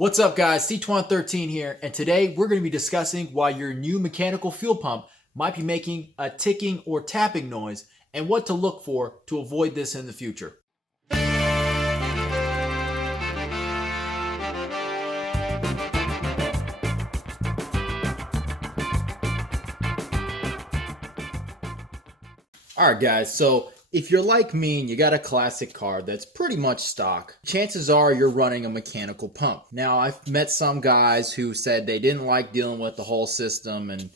What's up guys, C2113 here, and today we're going to be discussing why your new mechanical fuel pump might be making a ticking or tapping noise and what to look for to avoid this in the future. Alright guys, so if you're like me and you got a classic car that's pretty much stock, chances are you're running a mechanical pump. Now, I've met some guys who said they didn't like dealing with the whole system, and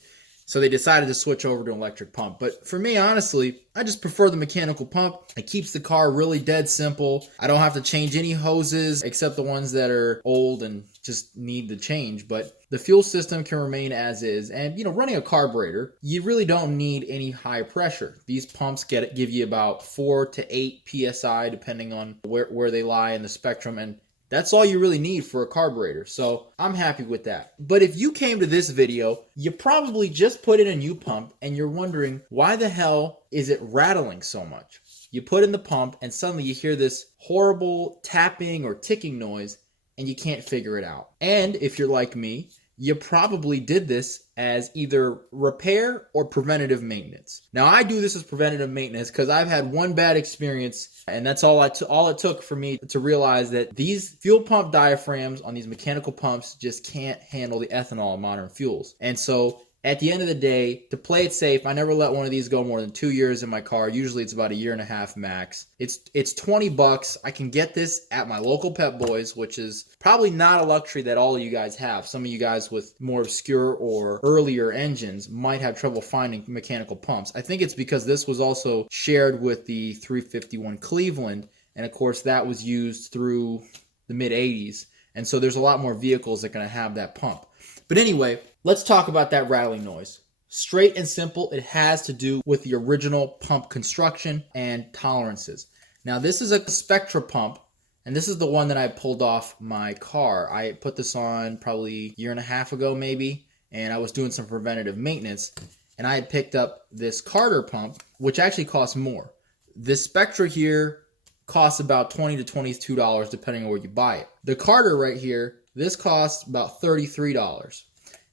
so they decided to switch over to an electric pump. But for me, honestly, I just prefer the mechanical pump. It keeps the car really dead simple. I don't have to change any hoses except the ones that are old and just need to change. But the fuel system can remain as is. And, running a carburetor, you really don't need any high pressure. These pumps give you about 4 to 8 PSI, depending on where they lie in the spectrum. And that's all you really need for a carburetor, so I'm happy with that. But if you came to this video, you probably just put in a new pump and you're wondering, why the hell is it rattling so much? You put in the pump and suddenly you hear this horrible tapping or ticking noise and you can't figure it out. And if you're like me, you probably did this as either repair or preventative maintenance. Now, I do this as preventative maintenance because I've had one bad experience, and that's all it took for me to realize that these fuel pump diaphragms on these mechanical pumps just can't handle the ethanol in modern fuels. And so at the end of the day, to play it safe, I never let one of these go more than 2 years in my car. Usually it's about 1.5 years max. It's 20 bucks. I can get this at my local Pep Boys, which is probably not a luxury that all of you guys have. Some of you guys with more obscure or earlier engines might have trouble finding mechanical pumps. I think it's because this was also shared with the 351 Cleveland, and of course that was used through the mid-80s. And so there's a lot more vehicles that are going to have that pump. But anyway, let's talk about that rattling noise. Straight and simple, it has to do with the original pump construction and tolerances. Now, this is a Spectra pump, and this is the one that I pulled off my car. I put this on probably 1.5 years ago maybe, and I was doing some preventative maintenance, and I had picked up this Carter pump, which actually costs more. This Spectra here costs about $20 to $22 depending on where you buy it. The Carter right here, this costs about $33.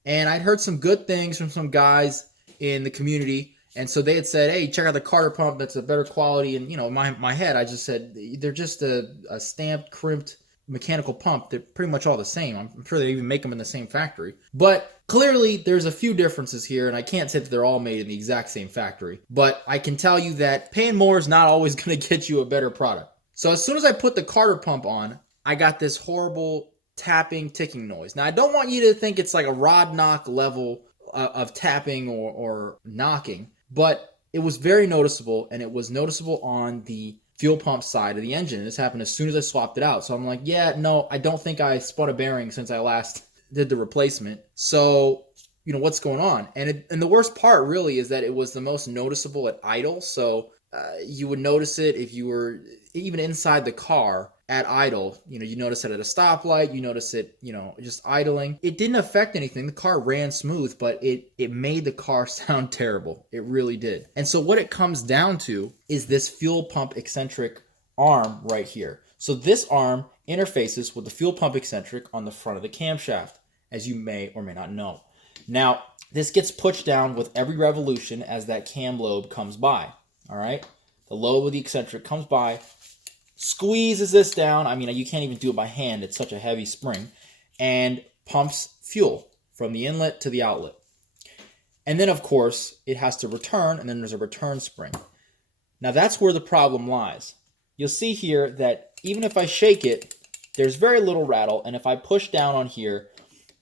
And I'd heard some good things from some guys in the community. And so they had said, hey, check out the Carter pump. That's a better quality. And, in my head, I just said, they're just a stamped, crimped mechanical pump. They're pretty much all the same. I'm sure they even make them in the same factory. But clearly, there's a few differences here. And I can't say that they're all made in the exact same factory. But I can tell you that paying more is not always going to get you a better product. So as soon as I put the Carter pump on, I got this horrible tapping, ticking noise. Now, I don't want you to think it's like a rod knock level of tapping or knocking, but it was very noticeable, and it was noticeable on the fuel pump side of the engine. This happened as soon as I swapped it out. So I'm like, yeah, no, I don't think I spun a bearing since I last did the replacement. So, what's going on? And the worst part really is that it was the most noticeable at idle. So you would notice it if you were even inside the car at idle. You notice it at a stoplight, you notice it, just idling. It didn't affect anything. The car ran smooth, but it made the car sound terrible. It really did. And so what it comes down to is this fuel pump eccentric arm right here. So this arm interfaces with the fuel pump eccentric on the front of the camshaft, as you may or may not know. Now, this gets pushed down with every revolution as that cam lobe comes by. All right? The lobe of the eccentric comes by, squeezes this down. I mean, you can't even do it by hand. It's such a heavy spring. And pumps fuel from the inlet to the outlet. And then, of course, it has to return, and then there's a return spring. Now, that's where the problem lies. You'll see here that even if I shake it, there's very little rattle. And if I push down on here,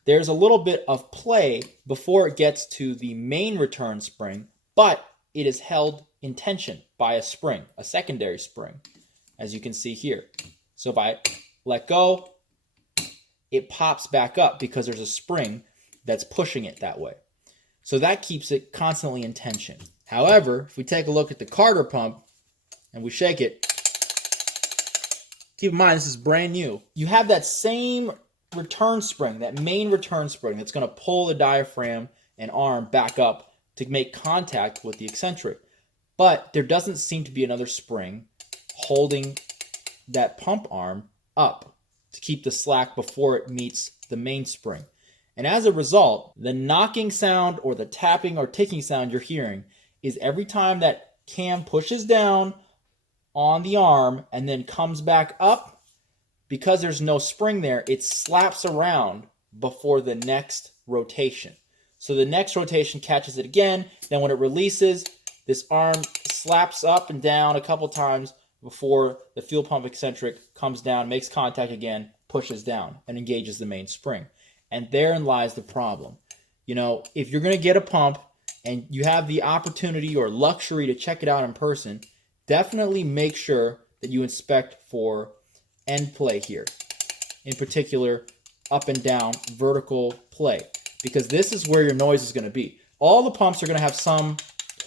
there's a little bit of play before it gets to the main return spring, but it is held in tension by a spring, a secondary spring, as you can see here. So if I let go, it pops back up because there's a spring that's pushing it that way. So that keeps it constantly in tension. However, if we take a look at the Carter pump and we shake it, keep in mind this is brand new. You have that same return spring, that main return spring that's going to pull the diaphragm and arm back up to make contact with the eccentric. But there doesn't seem to be another spring holding that pump arm up. to keep the slack before it meets the mainspring. And as a result, the knocking sound or the tapping or ticking sound you're hearing is every time that cam pushes down on the arm and then comes back up, because there's no spring there, it slaps around before the next rotation. So the next rotation catches it again. Then when it releases, this arm slaps up and down a couple times before the fuel pump eccentric comes down, makes contact again, pushes down, and engages the main spring. And therein lies the problem. You know, if you're going to get a pump and you have the opportunity or luxury to check it out in person, definitely make sure that you inspect for end play here. In particular, up and down vertical play, because this is where your noise is going to be. All the pumps are going to have some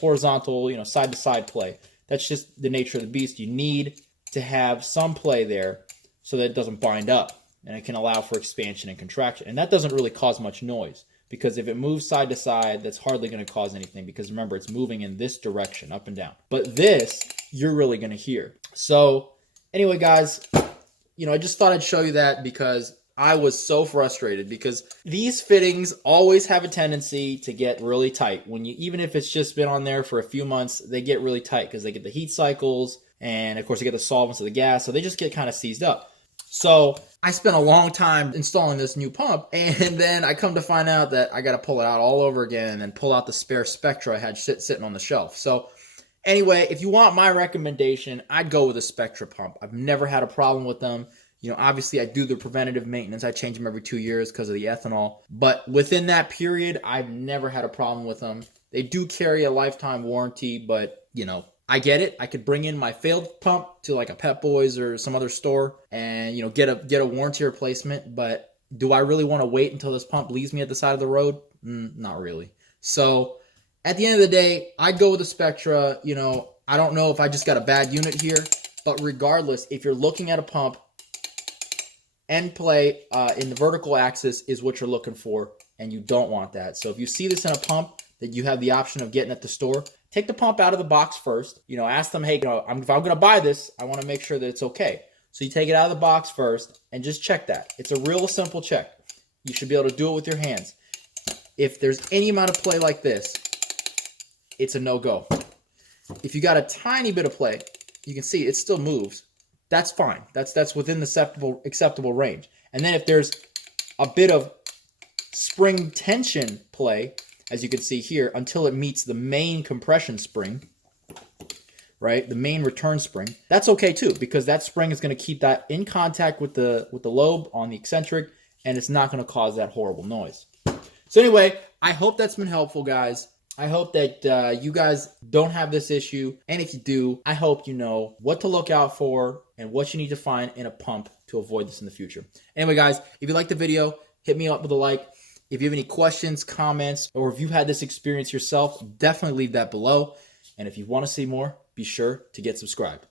horizontal, side to side play. That's just the nature of the beast. You need to have some play there so that it doesn't bind up and it can allow for expansion and contraction. And that doesn't really cause much noise, because if it moves side to side, that's hardly going to cause anything, because remember, it's moving in this direction, up and down. But this, you're really going to hear. So anyway, guys, I just thought I'd show you that because I was so frustrated, because these fittings always have a tendency to get really tight. Even if it's just been on there for a few months, they get really tight because they get the heat cycles, and of course they get the solvents of the gas, so they just get kind of seized up. So I spent a long time installing this new pump, and then I come to find out that I got to pull it out all over again and pull out the spare Spectra I had sitting on the shelf. So anyway, if you want my recommendation, I'd go with a Spectra pump. I've never had a problem with them. Obviously I do the preventative maintenance. I change them every 2 years because of the ethanol. But within that period, I've never had a problem with them. They do carry a lifetime warranty, but, I get it. I could bring in my failed pump to like a Pep Boys or some other store and, get a warranty replacement. But do I really want to wait until this pump leaves me at the side of the road? Not really. So at the end of the day, I'd go with a Spectra. I don't know if I just got a bad unit here, but regardless, if you're looking at a pump, end play in the vertical axis is what you're looking for, and you don't want that. So if you see this in a pump that you have the option of getting at the store, take the pump out of the box first. Ask them, hey, if I'm going to buy this, I want to make sure that it's okay. So you take it out of the box first and just check that. It's a real simple check. You should be able to do it with your hands. If there's any amount of play like this, it's a no-go. If you got a tiny bit of play, you can see it still moves. That's fine. That's within the acceptable range. And then if there's a bit of spring tension play, as you can see here, until it meets the main compression spring, right? The main return spring, that's okay too, because that spring is going to keep that in contact with the lobe on the eccentric, and it's not going to cause that horrible noise. So anyway, I hope that's been helpful, guys. I hope that you guys don't have this issue. And if you do, I hope you know what to look out for and what you need to find in a pump to avoid this in the future. Anyway, guys, if you liked the video, hit me up with a like. If you have any questions, comments, or if you've had this experience yourself, definitely leave that below. And if you want to see more, be sure to get subscribed.